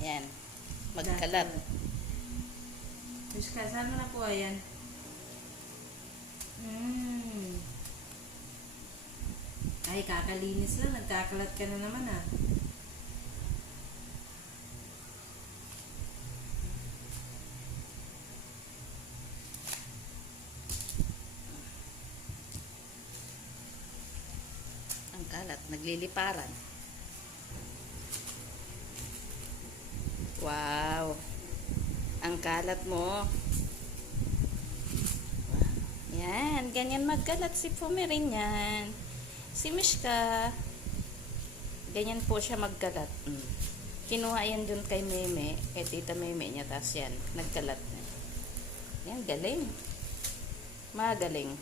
Yan. Magkalat. Mishka, saan mo nakuha yan? Ay, kakalinis lang. Nagkakalat ka na naman ah. Ang kalat. Nagliliparan. Wow. Ang kalat mo. Yan. Ganyan magkalat si Pomeranian. Si Mishka. Ganyan po siya magkalat. Kinuha yan dun kay Meme. Tita Meme niya. Tapos yan. Nagkalat na. Yan. Galing. Magaling.